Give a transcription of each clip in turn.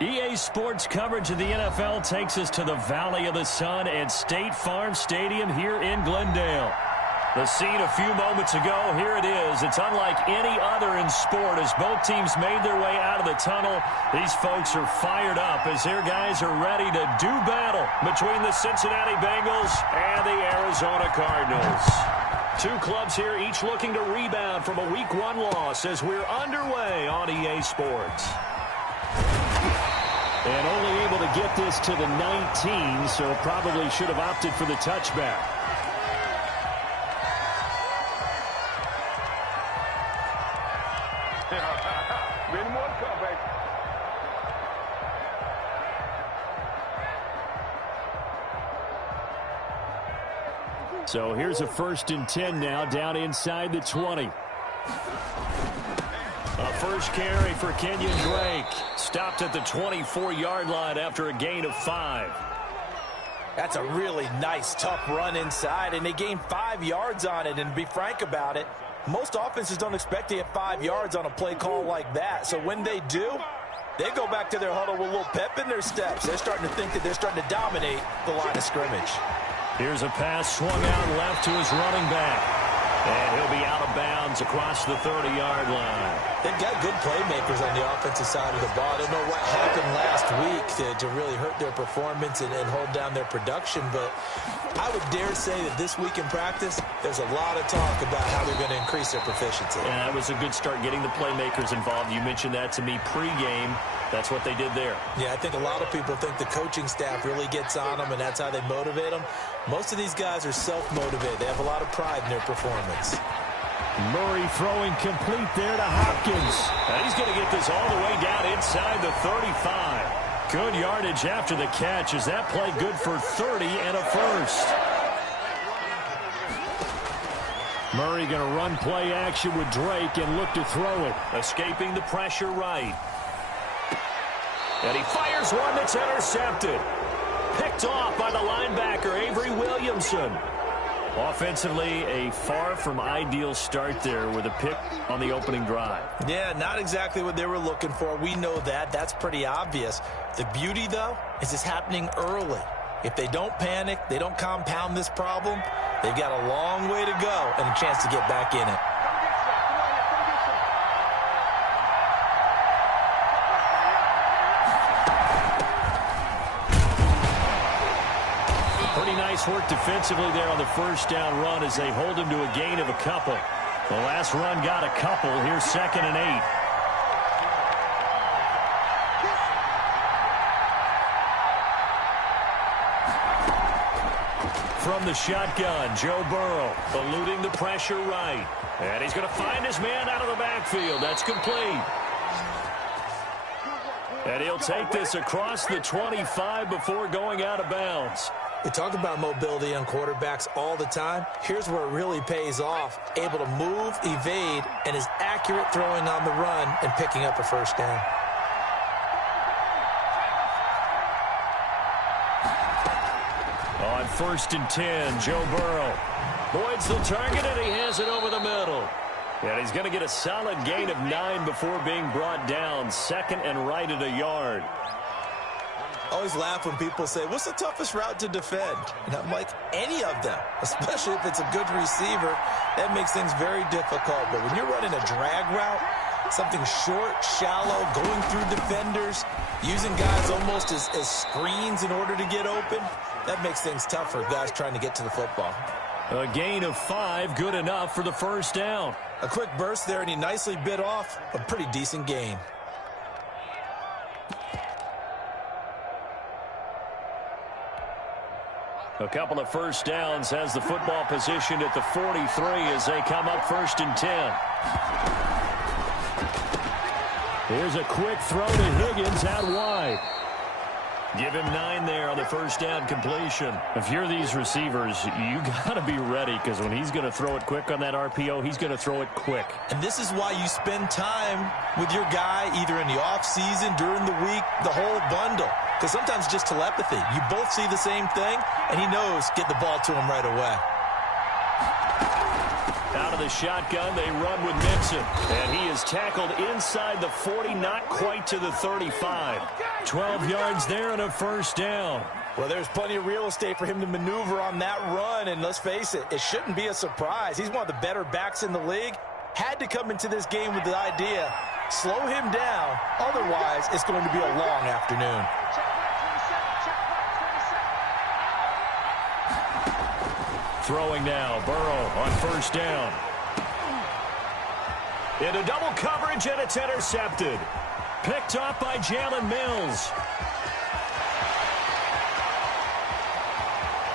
EA Sports coverage of the NFL takes us to the Valley of the Sun and State Farm Stadium here in Glendale. The scene a few moments ago, here it is. It's unlike any other in sport as both teams made their way out of the tunnel. These folks are fired up as their guys are ready to do battle between the Cincinnati Bengals and the Arizona Cardinals. Two clubs here, each looking to rebound from a Week 1 loss as we're underway on EA Sports. And only able to get this to the 19, so probably should have opted for the touchback. So here's a 1st and 10 now, down inside the 20. A first carry for Kenyon Drake. Stopped at the 24-yard line after a gain of 5. That's a really nice, tough run inside, and they gained 5 yards on it. And to be frank about it, most offenses don't expect to get 5 yards on a play call like that. So when they do, they go back to their huddle with a little pep in their steps. They're starting to think that they're starting to dominate the line of scrimmage. Here's a pass swung out left to his running back. And he'll be out of bounds across the 30-yard line. They've got good playmakers on the offensive side of the ball. I don't know what happened last week to really hurt their performance and hold down their production, but I would dare say that this week in practice, there's a lot of talk about how they're going to increase their proficiency. And that was a good start getting the playmakers involved. You mentioned that to me pregame. That's what they did there. Yeah, I think a lot of people think the coaching staff really gets on them, and that's how they motivate them. Most of these guys are self-motivated. They have a lot of pride in their performance. Murray throwing complete there to Hopkins. And he's going to get this all the way down inside the 35. Good yardage after the catch. Is that play good for 30 and a first? Murray going to run play action with Drake and look to throw it. Escaping the pressure right. And he fires one that's intercepted. Picked off by the linebacker, Avery Williamson. Offensively, a far from ideal start there with a pick on the opening drive. Yeah, not exactly what they were looking for. We know that. That's pretty obvious. The beauty, though, is it's happening early. If they don't panic, they don't compound this problem, they've got a long way to go and a chance to get back in it. Pretty nice work defensively there on the first down run as they hold him to a gain of a couple. The last run got a couple. Here's 2nd and 8. From the shotgun, Joe Burrow eluding the pressure right. And he's going to find his man out of the backfield. That's complete. And he'll take this across the 25 before going out of bounds. We talk about mobility on quarterbacks all the time. Here's where it really pays off. Able to move, evade, and is accurate throwing on the run and picking up a first down. On 1st and 10, Joe Burrow. Boyd's the target, and he has it over the middle. And he's going to get a solid gain of 9 before being brought down. 2nd and right at a yard. I always laugh when people say, what's the toughest route to defend? And I'm like, any of them, especially if it's a good receiver. That makes things very difficult. But when you're running a drag route, something short, shallow, going through defenders, using guys almost as screens in order to get open, that makes things tough for guys trying to get to the football. A gain of 5, good enough for the first down. A quick burst there, and he nicely bit off a pretty decent gain. A couple of first downs has the football positioned at the 43 as they come up 1st and 10. Here's a quick throw to Higgins out wide. Give him 9 there on the first down completion. If you're these receivers, you got to be ready because when he's going to throw it quick on that RPO, he's going to throw it quick. And this is why you spend time with your guy either in the offseason, during the week, the whole bundle. Because sometimes just telepathy. You both see the same thing, and he knows get the ball to him right away. Out of of the shotgun. They run with Mixon. And he is tackled inside the 40, not quite to the 35. 12 yards there and a first down. Well, there's plenty of real estate for him to maneuver on that run. And let's face it, it shouldn't be a surprise. He's one of the better backs in the league. Had to come into this game with the idea, slow him down. Otherwise, it's going to be a long afternoon. Throwing now, Burrow on first down. Into double coverage, and it's intercepted. Picked off by Jalen Mills.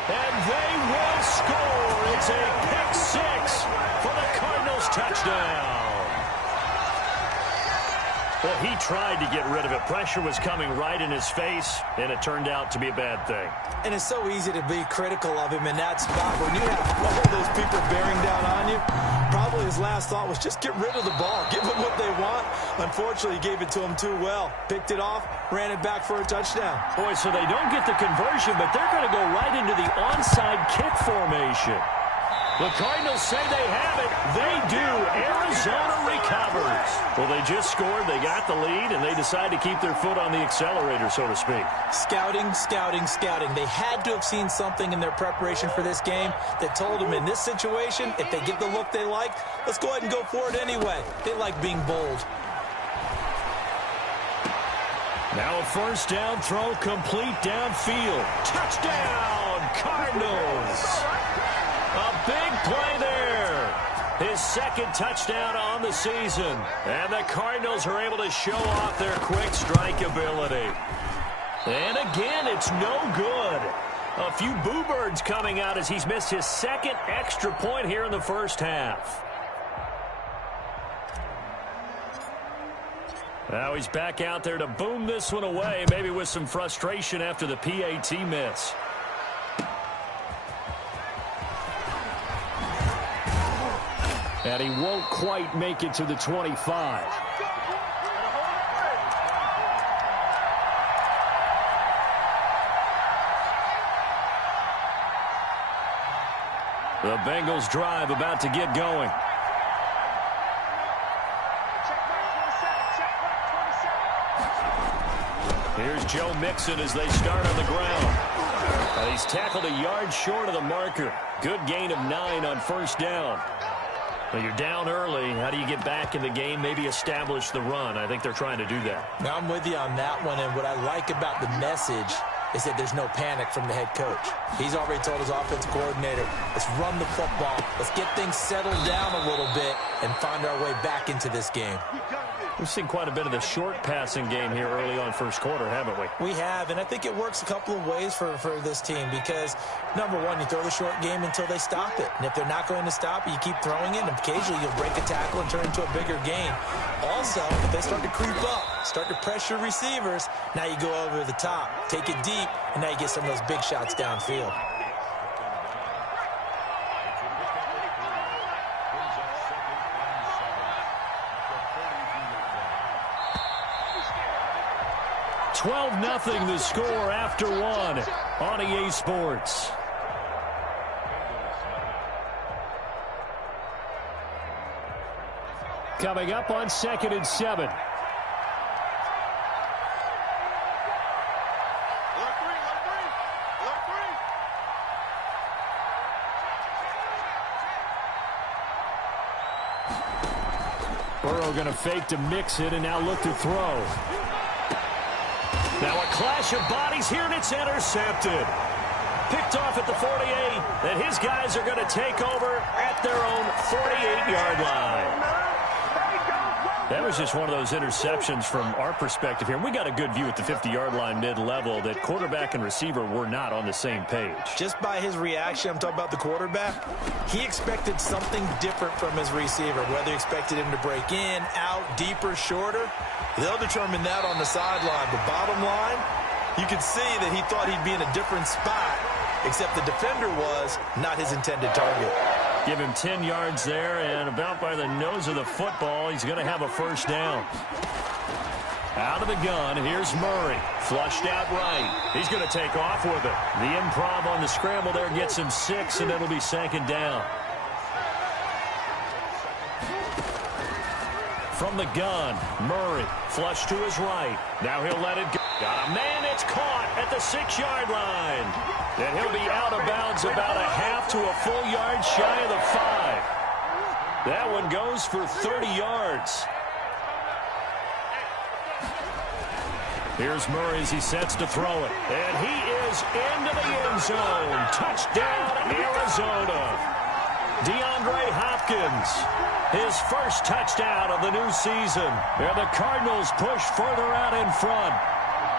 And they will score. It's a pick six for the Cardinals touchdown. Well, he tried to get rid of it. Pressure was coming right in his face, and it turned out to be a bad thing. And it's so easy to be critical of him in that spot. When you have all those people bearing down on you, probably his last thought was just get rid of the ball. Give them what they want. Unfortunately, he gave it to them too well. Picked it off, ran it back for a touchdown. Boy, so they don't get the conversion, but they're going to go right into the onside kick formation. The Cardinals say they have it. They do. Arizona recovers. Well, they just scored. They got the lead, and they decide to keep their foot on the accelerator, so to speak. Scouting, scouting, scouting. They had to have seen something in their preparation for this game that told them in this situation, if they get the look they like, let's go ahead and go for it anyway. They like being bold. Now a first down throw complete downfield. Touchdown, Cardinals. A big play there. His second touchdown on the season. And the Cardinals are able to show off their quick strike ability. And again, it's no good. A few boo birds coming out as he's missed his second extra point here in the first half. Now he's back out there to boom this one away, maybe with some frustration after the PAT miss. And he won't quite make it to the 25. The Bengals drive about to get going. Here's Joe Mixon as they start on the ground. He's tackled a yard short of the marker. Good gain of 9 on first down. Well, you're down early. How do you get back in the game? Maybe establish the run. I think they're trying to do that. Now, I'm with you on that one, and what I like about the message is that there's no panic from the head coach. He's already told his offensive coordinator, let's run the football. Let's get things settled down a little bit and find our way back into this game. We've seen quite a bit of the short passing game here early on first quarter, haven't we? We have, and I think it works a couple of ways for this team because, number one, you throw the short game until they stop it. And if they're not going to stop it, you keep throwing it, and occasionally you'll break a tackle and turn into a bigger gain. Also, if they start to creep up, start to pressure receivers, now you go over the top, take it deep, and now you get some of those big shots downfield. Nothing the score after one on EA Sports. Coming up on 2nd and 7. Burrow going to fake to mix it and now look to throw. Now a clash of bodies here, and it's intercepted. Picked off at the 48, and his guys are going to take over at their own 48-yard line. That was just one of those interceptions from our perspective here. We got a good view at the 50-yard line mid-level that quarterback and receiver were not on the same page. Just by his reaction, I'm talking about the quarterback, he expected something different from his receiver, whether he expected him to break in, out, deeper, shorter. They'll determine that on the sideline. But bottom line, you could see that he thought he'd be in a different spot, except the defender was not his intended target. Give him 10 yards there, and about by the nose of the football, he's going to have a first down. Out of the gun, here's Murray. Flushed out right. He's going to take off with it. The improv on the scramble there gets him 6, and it'll be 2nd down. From the gun, Murray, flush to his right. Now he'll let it go. Got a man, it's caught at the 6-yard line. And he'll be out of bounds about a half to a full yard shy of the 5. That one goes for 30 yards. Here's Murray as he sets to throw it. And he is into the end zone. Touchdown, Arizona. DeAndre Hopkins, his first touchdown of the new season. And the Cardinals push further out in front.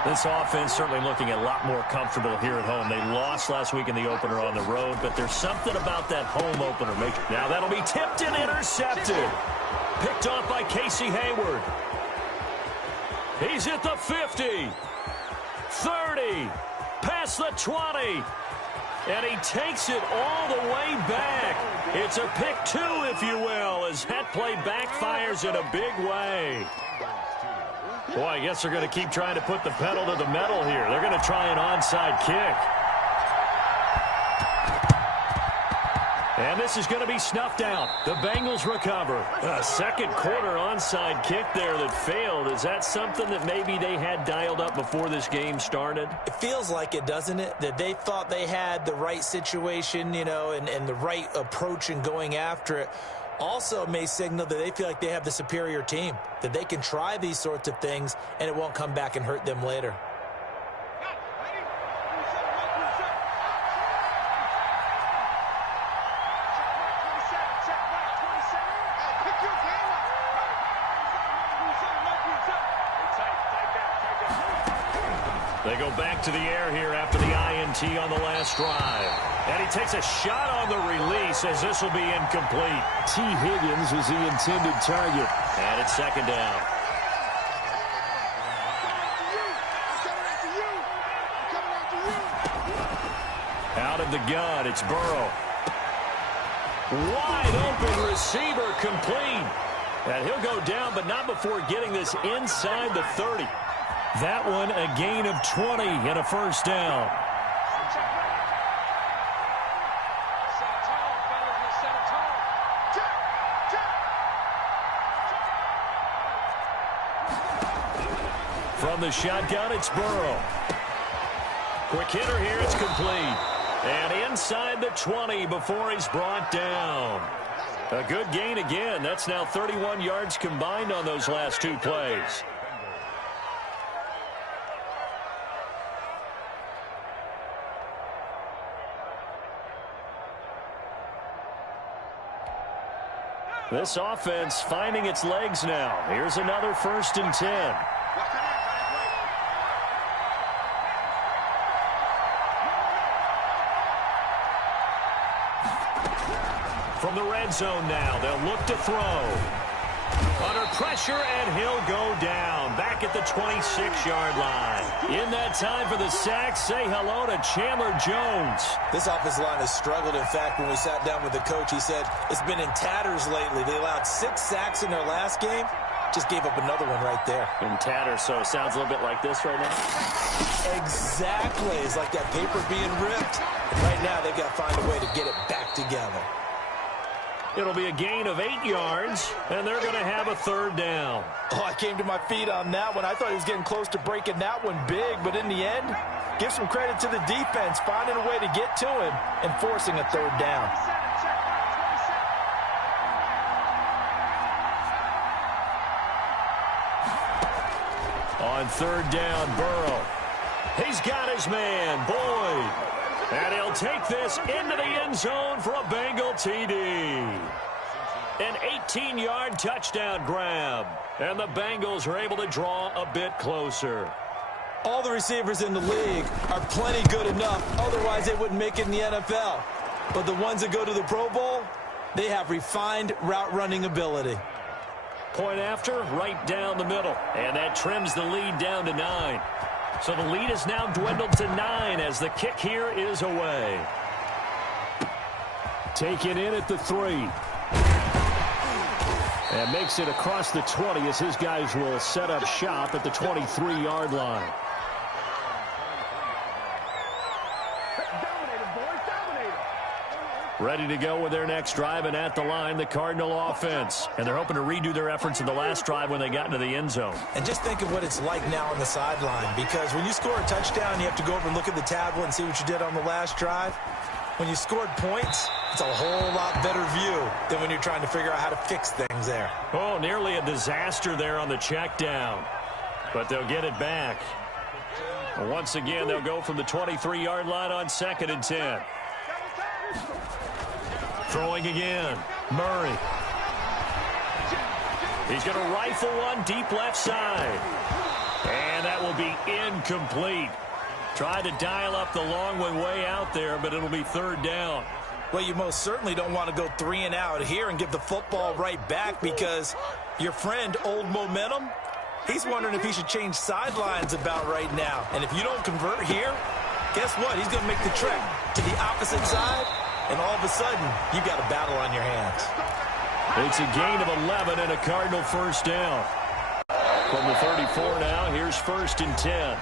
This offense certainly looking a lot more comfortable here at home. They lost last week in the opener on the road, but there's something about that home opener. Now that'll be tipped and intercepted. Picked off by Casey Hayward. He's at the 50, 30, past the 20, and he takes it all the way back. It's a pick 2, if you will, as that play backfires in a big way. Boy, I guess they're going to keep trying to put the pedal to the metal here. They're going to try an onside kick. And this is going to be snuffed out. The Bengals recover. A second quarter onside kick there that failed. Is that something that maybe they had dialed up before this game started? It feels like it, doesn't it? That they thought they had the right situation, you know, and the right approach in going after it. Also may signal that they feel like they have the superior team, that they can try these sorts of things and it won't come back and hurt them later. They go back to the air here after the INT on the last drive. And he takes a shot on the release as this will be incomplete. T. Higgins was the intended target. And it's second down. Out of the gun, it's Burrow. Wide open receiver complete. And he'll go down, but not before getting this inside the 30. That one a gain of 20 and a first down. From the shotgun, it's Burrow. Quick hitter here, it's complete. And inside the 20 before he's brought down. A good gain again. That's now 31 yards combined on those last 2 plays. This offense finding its legs now. Here's another 1st and 10. From the red zone now, they'll look to throw. Under pressure, and he'll go down. Back at the 26-yard line. In that time for the sack, say hello to Chandler Jones. This offensive line has struggled. In fact, when we sat down with the coach, he said it's been in tatters lately. They allowed 6 sacks in their last game. Just gave up another one right there. In tatters, so it sounds a little bit like this right now. Exactly. It's like that paper being ripped. And right now, they've got to find a way to get it back together. It'll be a gain of 8 yards, and they're going to have a 3rd down. Oh, I came to my feet on that one. I thought he was getting close to breaking that one big, but in the end, give some credit to the defense, finding a way to get to him and forcing a 3rd down. On 3rd down, Burrow. He's got his man, Boyd. And he'll take this into the end zone for a Bengal TD. An 18-yard touchdown grab. And the Bengals are able to draw a bit closer. All the receivers in the league are plenty good enough. Otherwise, they wouldn't make it in the NFL. But the ones that go to the Pro Bowl, they have refined route-running ability. Point after, right down the middle. And that trims the lead down to 9. So the lead is now dwindled to 9 as the kick here is away. Take it in at the 3. And makes it across the 20 as his guys will set up shop at the 23-yard line. Ready to go with their next drive, and at the line, the Cardinal offense. And they're hoping to redo their efforts in the last drive when they got into the end zone. And just think of what it's like now on the sideline, because when you score a touchdown, you have to go over and look at the tablet and see what you did on the last drive. When you scored points, it's a whole lot better view than when you're trying to figure out how to fix things there. Oh, nearly a disaster there on the check down. But they'll get it back. Once again, they'll go from the 23-yard line on 2nd and 10. Throwing again. Murray. He's going to rifle one deep left side. And that will be incomplete. Tried to dial up the long one way out there, but it'll be 3rd down. Well, you most certainly don't want to go 3 and out here and give the football right back, because your friend, Old Momentum, he's wondering if he should change sidelines about right now. And if you don't convert here, guess what? He's going to make the trek to the opposite side, and all of a sudden, you've got a battle on your hands. It's a gain of 11 and a Cardinal 1st down. From the 34 now, here's 1st and 10.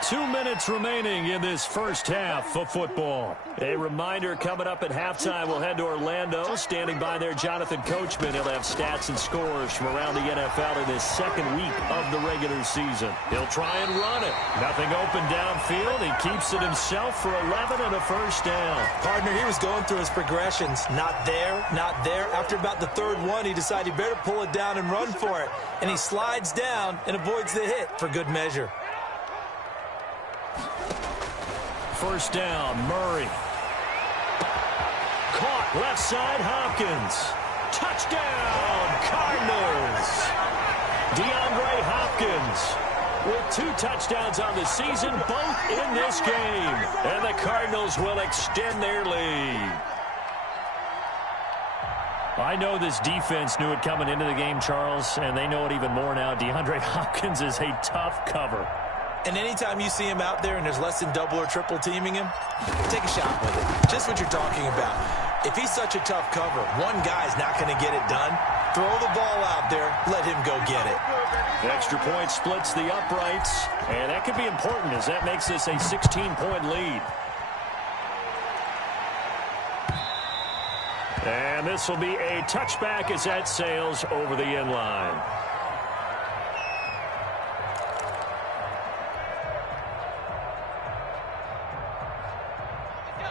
2 minutes remaining in this first half of football. A reminder, coming up at halftime, we'll head to Orlando. Standing by there, Jonathan Coachman. He'll have stats and scores from around the NFL in this 2nd week of the regular season. He'll try and run it. Nothing open downfield. He keeps it himself for 11 and a 1st down. Partner, he was going through his progressions. Not there, not there. After about the 3rd one, he decided he better pull it down and run for it. And he slides down and avoids the hit for good measure. 1st down, Murray. Caught left side, Hopkins. Touchdown, Cardinals. DeAndre Hopkins with 2 touchdowns on the season, both in this game. And the Cardinals will extend their lead. I know this defense knew it coming into the game, Charles, and they know it even more now. DeAndre Hopkins is a tough cover. And anytime you see him out there and there's less than double or triple teaming him, take a shot with it. Just what you're talking about. If he's such a tough cover, one guy's not going to get it done. Throw the ball out there. Let him go get it. The extra point splits the uprights, and that could be important as that makes this a 16-point lead. And this will be a touchback as that sails over the end line.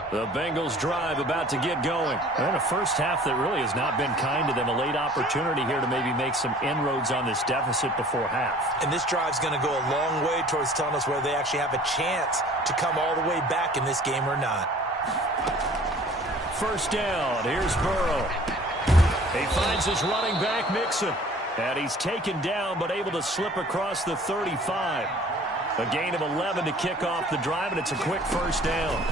The Bengals drive about to get going. And a first half that really has not been kind to them. A late opportunity here to maybe make some inroads on this deficit before half. And this drive's going to go a long way towards telling us whether they actually have a chance to come all the way back in this game or not. 1st down. Here's Burrow. He finds his running back, Mixon. And he's taken down but able to slip across the 35. A gain of 11 to kick off the drive, and it's a quick 1st down.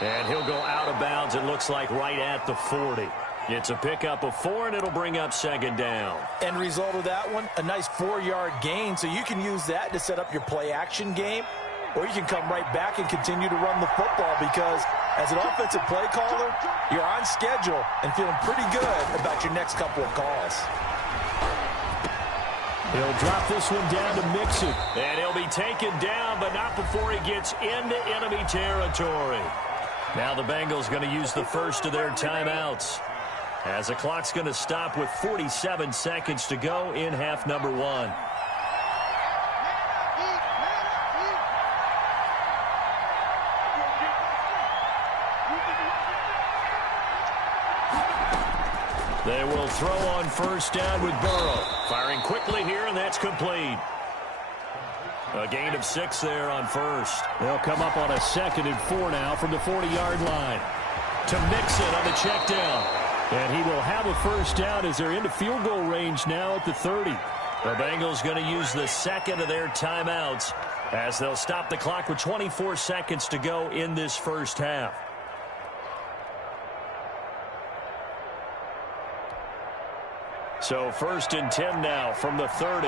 And he'll go out of bounds, it looks like, right at the 40. It's a pickup of 4, and it'll bring up 2nd down. End result of that one, a nice 4-yard gain, so you can use that to set up your play-action game, or you can come right back and continue to run the football, because as an offensive play caller, you're on schedule and feeling pretty good about your next couple of calls. He'll drop this one down to Mixon. And he'll be taken down, but not before he gets into enemy territory. Now the Bengals going to use the first of their timeouts, as the clock's going to stop with 47 seconds to go in half number 1. They will throw on 1st down with Burrow. Firing quickly here, and that's complete. A gain of 6 there on 1st. They'll come up on a 2nd and 4 now from the 40-yard line. To Mixon on the check down. And he will have a 1st down as they're into field goal range now at the 30. The Bengals going to use the 2nd of their timeouts as they'll stop the clock with 24 seconds to go in this first half. So 1st and 10 now from the 30.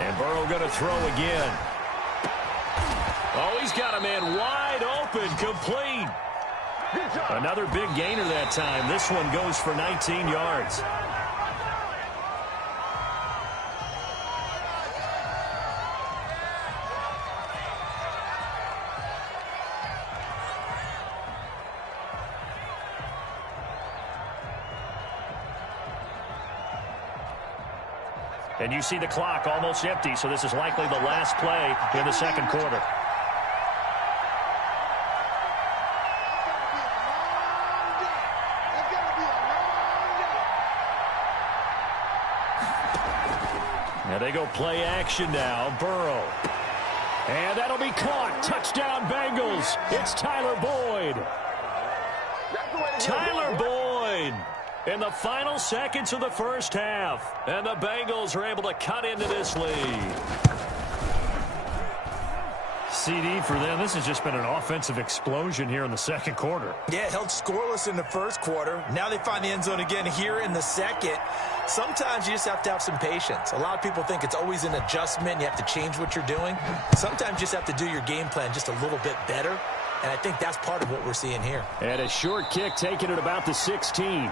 And Burrow going to throw again. Oh, he's got a man wide open, complete. Another big gainer that time. This one goes for 19 yards. And you see the clock almost empty, so this is likely the last play in the second quarter. Now they go play action now. Burrow. And that'll be caught. Touchdown Bengals. It's Tyler Boyd. Tyler Boyd in the final seconds of the first half. And the Bengals are able to cut into this lead. CD for them. This has just been an offensive explosion here in the second quarter. Yeah, held scoreless in the first quarter. Now they find the end zone again here in the second. Sometimes you just have to have some patience. A lot of people think it's always an adjustment. You have to change what you're doing. Sometimes you just have to do your game plan just a little bit better. And I think that's part of what we're seeing here. And a short kick taken at about the 16.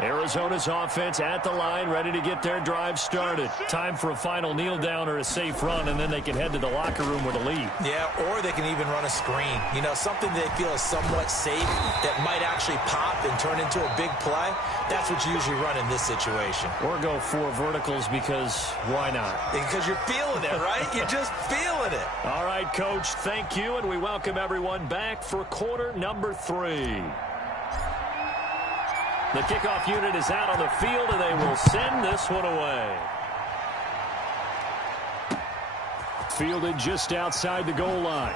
Arizona's offense at the line, ready to get their drive started. Time for a final kneel down or a safe run, and then they can head to the locker room with a lead. Yeah, or they can even run a screen. You know, something they feel is somewhat safe that might actually pop and turn into a big play. That's what you usually run in this situation. Or go 4 verticals because why not? Because you're feeling it, right? You're just feeling it. All right, Coach, thank you, and we welcome everyone back for quarter number 3. The kickoff unit is out on the field, and they will send this one away. Fielded just outside the goal line.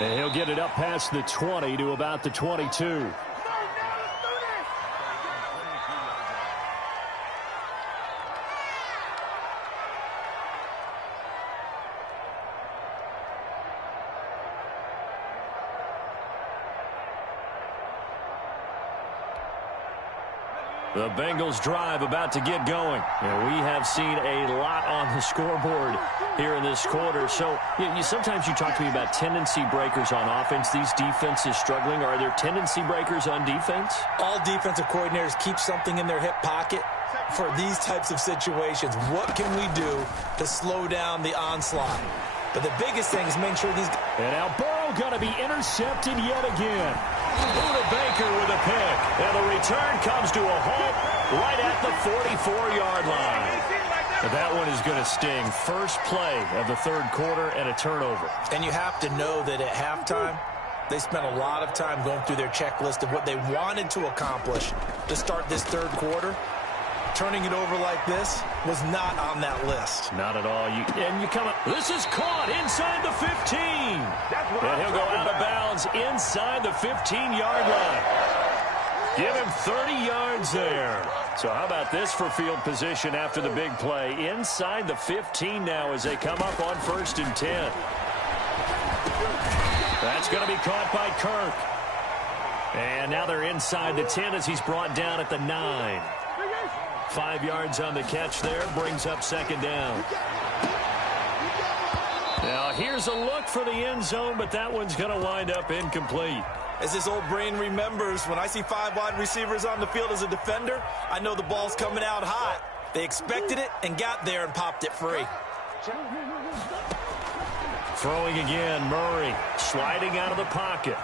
And he'll get it up past the 20 to about the 22. The Bengals drive about to get going. And we have seen a lot on the scoreboard here in this quarter. So sometimes you talk to me about tendency breakers on offense. These defenses struggling. Are there tendency breakers on defense? All defensive coordinators keep something in their hip pocket for these types of situations. What can we do to slow down the onslaught? But the biggest thing is making sure these... And now Burrow going to be intercepted yet again. Buda Baker with a pick. And the return comes to a halt right at the 44-yard line. But that one is going to sting. First play of the third quarter and a turnover. And you have to know that at halftime, they spent a lot of time going through their checklist of what they wanted to accomplish to start this third quarter. Turning it over like this was not on that list. Not at all. This is caught inside the 15. And he'll go out of bounds inside the 15-yard line. Give him 30 yards there. So how about this for field position after the big play? Inside the 15 now as they come up on 1st and 10. That's going to be caught by Kirk. And now they're inside the 10 as he's brought down at the 9. 5 yards on the catch there, brings up 2nd down. Now here's a look for the end zone, but that one's going to wind up incomplete. As this old brain remembers, when I see 5 wide receivers on the field as a defender, I know the ball's coming out hot. They expected it and got there and popped it free. Throwing again, Murray sliding out of the pocket.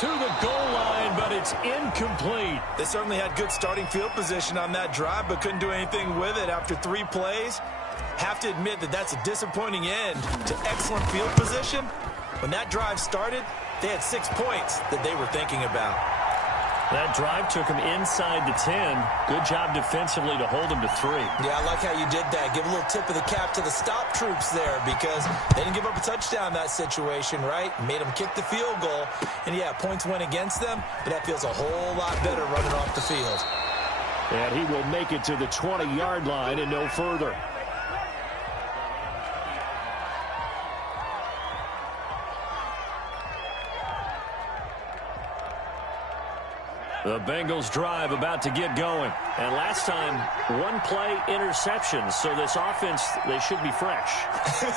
To the goal line, but it's incomplete. They certainly had good starting field position on that drive, but couldn't do anything with it after 3 plays. Have to admit that that's a disappointing end to excellent field position. When that drive started, they had 6 points that they were thinking about. That drive took him inside the 10. Good job defensively to hold him to 3. Yeah, I like how you did that. Give a little tip of the cap to the stop troops there because they didn't give up a touchdown in that situation, right? Made them kick the field goal. And, yeah, points went against them, but that feels a whole lot better running off the field. And he will make it to the 20-yard line and no further. The Bengals drive about to get going. And last time, one-play interceptions. So this offense, they should be fresh.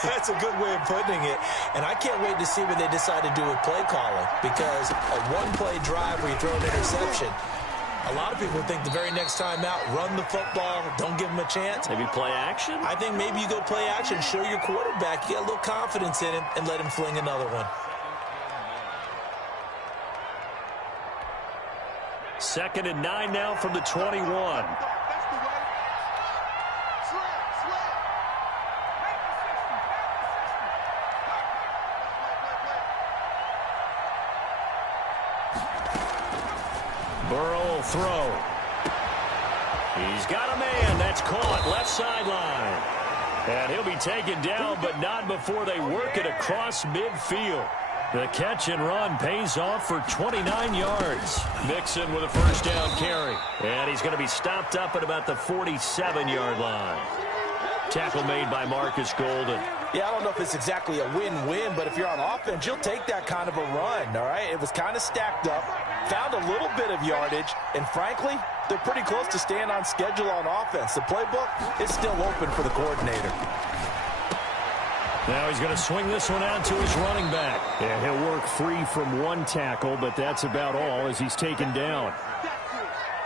That's a good way of putting it. And I can't wait to see what they decide to do with play calling. Because a one-play drive where you throw an interception, a lot of people think the very next time out, run the football, don't give them a chance. Maybe play action? I think maybe you go play action, show your quarterback, you get a little confidence in him, and let him fling another one. 2nd and 9 now from the 21. Burrow will throw. He's got a man. That's caught left sideline. And he'll be taken down, but not before they work it across midfield. The catch and run pays off for 29 yards. Mixon with a first down carry. And he's going to be stopped up at about the 47-yard line. Tackle made by Marcus Golden. Yeah, I don't know if it's exactly a win-win, but if you're on offense, you'll take that kind of a run, all right? It was kind of stacked up, found a little bit of yardage, and frankly, they're pretty close to staying on schedule on offense. The playbook is still open for the coordinator. Now he's going to swing this one out to his running back. And he'll work free from one tackle, but that's about all as he's taken down.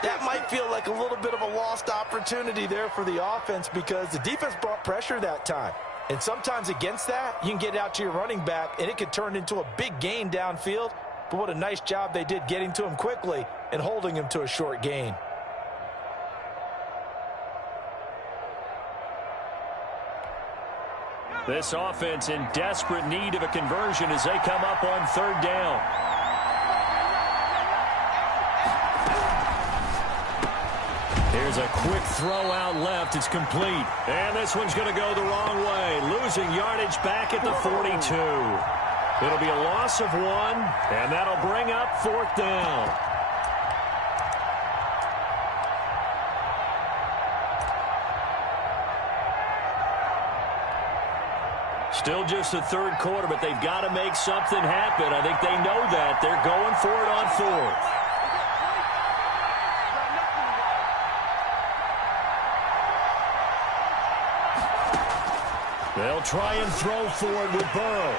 That might feel like a little bit of a lost opportunity there for the offense because the defense brought pressure that time. And sometimes against that, you can get out to your running back, and it could turn into a big gain downfield. But what a nice job they did getting to him quickly and holding him to a short gain. This offense in desperate need of a conversion as they come up on 3rd down. Here's a quick throw out left. It's complete. And this one's going to go the wrong way. Losing yardage back at the 42. It'll be a loss of 1, and that'll bring up 4th down. Still just the 3rd quarter, but they've got to make something happen. I think they know that. They're going for it on 4th. They'll try and throw for it with Burrow.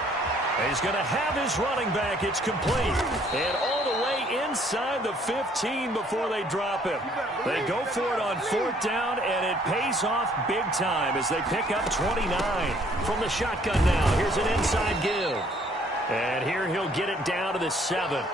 He's going to have his running back. It's complete. And all the way inside the 15 before they drop him. They go for it on 4th down, and it pays off big time as they pick up 29. From the shotgun now, here's an inside give. And here he'll get it down to the 7.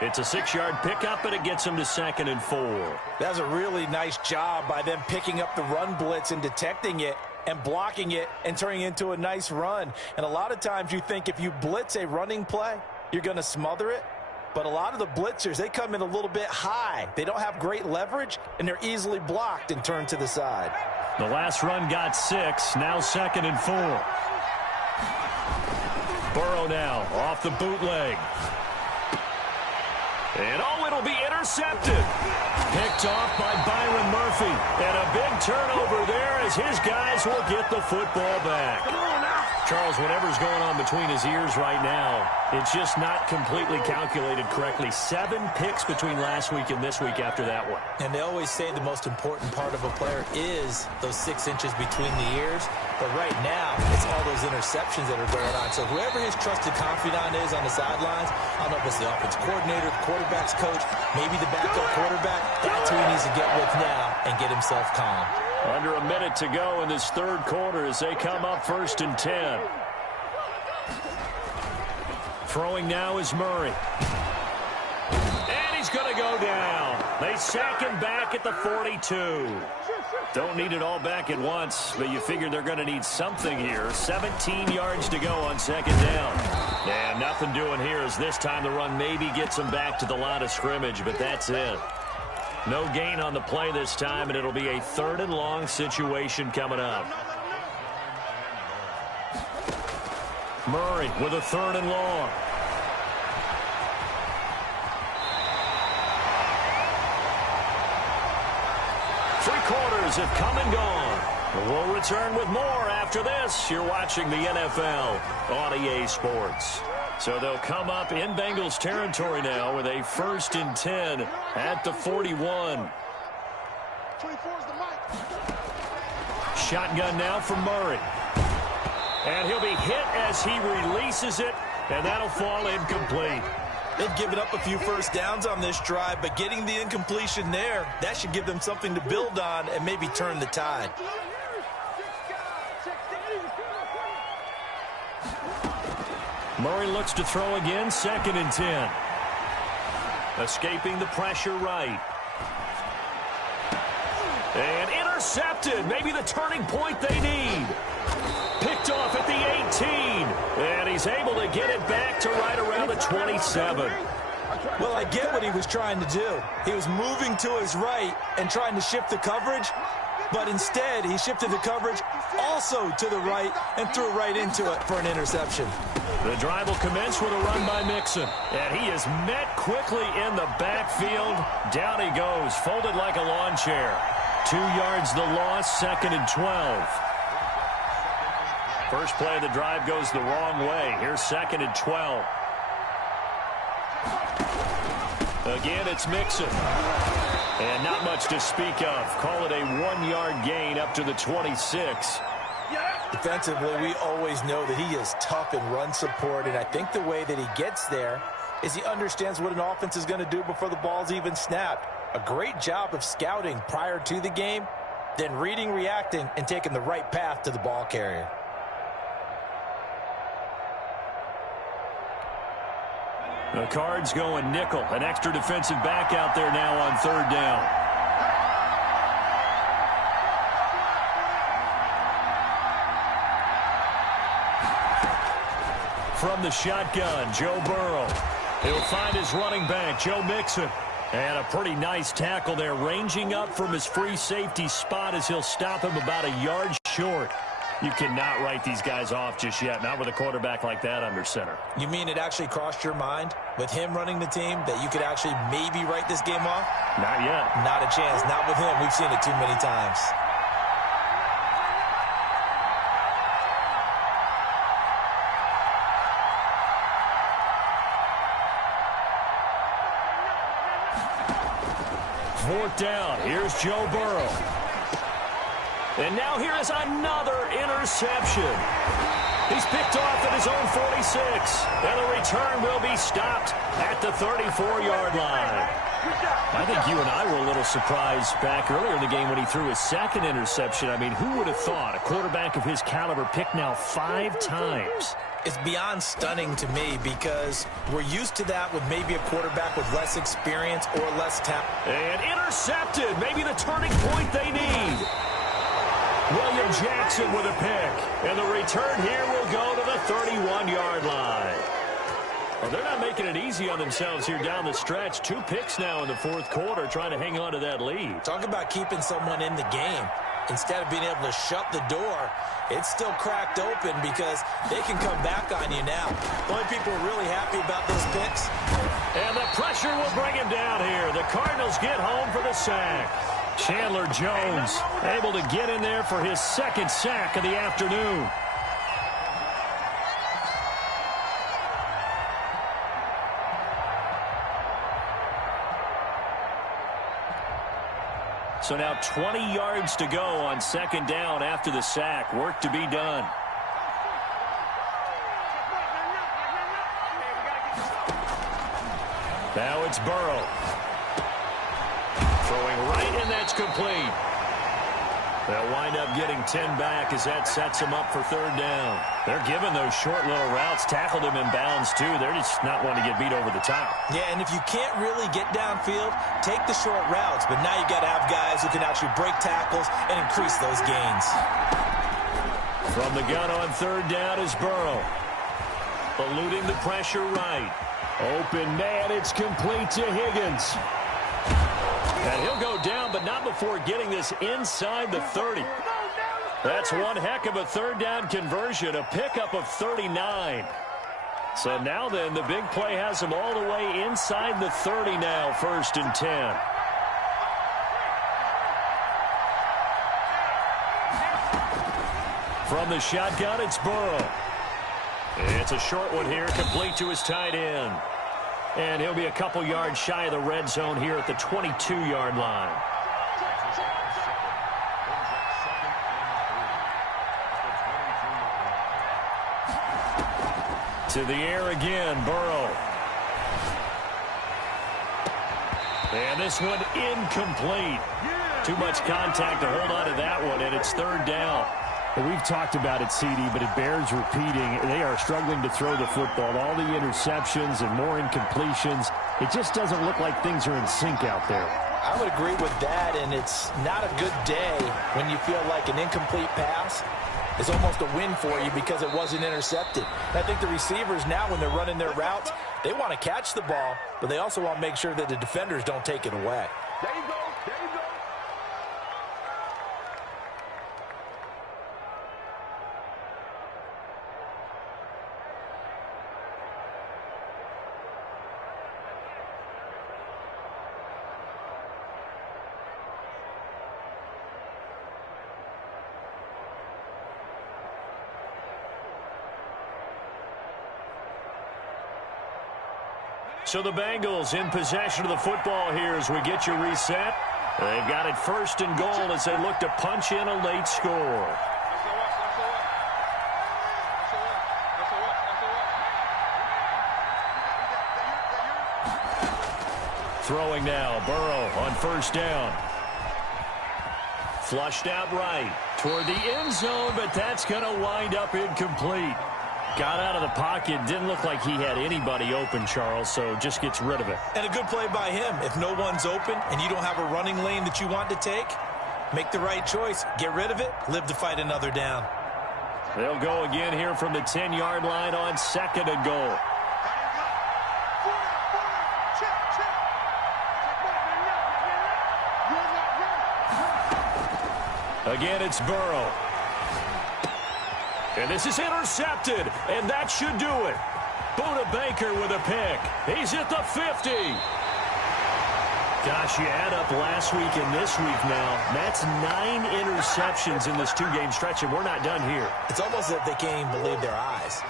It's a 6-yard pickup, and it gets him to 2nd and 4. That's a really nice job by them picking up the run blitz and detecting it and blocking it and turning it into a nice run. And a lot of times you think if you blitz a running play, you're going to smother it. But a lot of the blitzers, they come in a little bit high. They don't have great leverage, and they're easily blocked and turned to the side. The last run got 6, now 2nd and 4. Burrow now off the bootleg. And it'll be intercepted. Picked off by Byron Murphy. And a big turnover there as his guys will get the football back. Charles, whatever's going on between his ears right now, it's just not completely calculated correctly. 7 picks between last week and this week after that one. And they always say the most important part of a player is those 6 inches between the ears. But right now, it's all those interceptions that are going on. So whoever his trusted confidant is on the sidelines, I don't know if it's the offense coordinator, the quarterback's coach, maybe the backup quarterback, that's who he needs to get with now and get himself calm. Under a minute to go in this 3rd quarter as they come up 1st and 10. Throwing now is Murray. And he's going to go down. They sack him back at the 42. Don't need it all back at once, but you figure they're going to need something here. 17 yards to go on 2nd down. And nothing doing here as this time the run maybe gets them back to the line of scrimmage, but that's it. No gain on the play this time, and it'll be a 3rd and long situation coming up. Murray with a 3rd and long. Three quarters have come and gone. We'll return with more after this. You're watching the NFL on EA Sports. So they'll come up in Bengals territory now with a 1st and 10 at the 41. Shotgun now from Murray. And he'll be hit as he releases it, and that'll fall incomplete. They've given up a few first downs on this drive, but getting the incompletion there, that should give them something to build on and maybe turn the tide. Murray looks to throw again, 2nd and 10. Escaping the pressure right. And intercepted. Maybe the turning point they need. Picked off at the 18. And he's able to get it back to right around the 27. Well, I get what he was trying to do. He was moving to his right and trying to shift the coverage. But instead, he shifted the coverage also to the right and threw right into it for an interception. The drive will commence with a run by Mixon. And he is met quickly in the backfield. Down he goes, folded like a lawn chair. 2 yards the loss, 2nd and 12. First play of the drive goes the wrong way. Here's 2nd and 12. Again, it's Mixon. And not much to speak of. Call it a 1-yard gain up to the 26. Defensively, we always know that he is tough in run support, and I think the way that he gets there is he understands what an offense is going to do before the ball's even snapped. A great job of scouting prior to the game, then reading, reacting, and taking the right path to the ball carrier. The Cards going nickel. An extra defensive back out there now on 3rd down. From the shotgun, Joe Burrow. He'll find his running back, Joe Mixon. And a pretty nice tackle there, ranging up from his free safety spot as he'll stop him about a yard short. You cannot write these guys off just yet, not with a quarterback like that under center. You mean it actually crossed your mind with him running the team that you could actually maybe write this game off? Not yet. Not a chance. Not with him. We've seen it too many times. Fourth down. Here's Joe Burrow. And now here is another interception. He's picked off at his own 46. And the return will be stopped at the 34-yard line. I think you and I were a little surprised back earlier in the game when he threw his 2nd interception. I mean, who would have thought a quarterback of his caliber picked now 5 times? It's beyond stunning to me because we're used to that with maybe a quarterback with less experience or less talent. And intercepted. Maybe the turning point they need. William Jackson with a pick. And the return here will go to the 31-yard line. Well, they're not making it easy on themselves here down the stretch. 2 picks now in the 4th quarter, trying to hang on to that lead. Talk about keeping someone in the game. Instead of being able to shut the door, it's still cracked open because they can come back on you now. Only people are really happy about those picks. And the pressure will bring him down here. The Cardinals get home for the sack. Chandler Jones able to get in there for his 2nd sack of the afternoon. So now 20 yards to go on 2nd down after the sack. Work to be done. Now it's Burrow. Throwing right, and that's complete. They'll wind up getting 10 back as that sets them up for 3rd down. They're giving those short little routes. Tackled him in bounds, too. They're just not wanting to get beat over the top. Yeah, and if you can't really get downfield, take the short routes. But now you got to have guys who can actually break tackles and increase those gains. From the gun on 3rd down is Burrow. Eluding the pressure right. Open man, it's complete to Higgins. And he'll go down, but not before getting this inside the 30. That's one heck of a 3rd down conversion, a pickup of 39. So now then, the big play has him all the way inside the 30 now, 1st and 10. From the shotgun, it's Burrow. It's a short one here, complete to his tight end. And he'll be a couple yards shy of the red zone here at the 22-yard line. To the air again, Burrow. And this one incomplete. Too much contact to hold on to that one, and it's third down. Well, we've talked about it, CD, but it bears repeating. They are struggling to throw the football. All the interceptions and more incompletions. It just doesn't look like things are in sync out there. I would agree with that, and it's not a good day when you feel like an incomplete pass is almost a win for you because it wasn't intercepted. And I think the receivers now, when they're running their routes, they want to catch the ball, but they also want to make sure that the defenders don't take it away. There you go. There you go. So the Bengals in possession of the football here as we get you reset. They've got it first and goal as they look to punch in a late score. Throwing now, Burrow on first down. Flushed out right toward the end zone, but that's going to wind up incomplete. Got out of the pocket. Didn't look like he had anybody open, Charles, so just gets rid of it. And a good play by him. If no one's open and you don't have a running lane that you want to take, make the right choice. Get rid of it. Live to fight another down. They'll go again here from the 10-yard line on second and goal. Again, it's Burrow. And this is intercepted, and that should do it. Buda Baker with a pick. He's at the 50. Gosh, you add up last week and this week now. That's 9 interceptions in this 2-game stretch, and we're not done here. It's almost as if they can't even believe their eyes.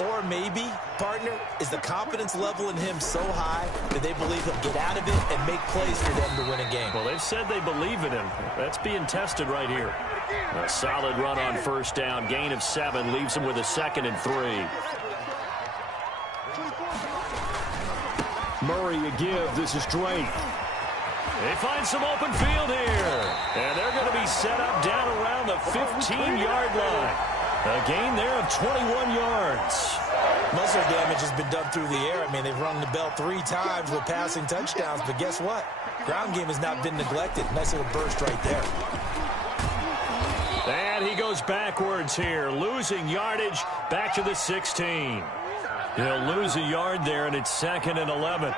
Or maybe, partner, is the confidence level in him so high that they believe he'll get out of it and make plays for them to win a game. Well, they've said they believe in him. That's being tested right here. A solid run on first down. Gain of 7 leaves him with a 2nd and 3. Murray a give. This is Drake. They find some open field here. And they're going to be set up down around the 15-yard line. A gain there of 21 yards. Most of the damage has been done through the air. I mean, they've rung the bell 3 times with passing touchdowns, but guess what? Ground game has not been neglected. Nice little burst right there. And he goes backwards here, losing yardage back to the 16. He'll lose a yard there, and it's 2nd and 11.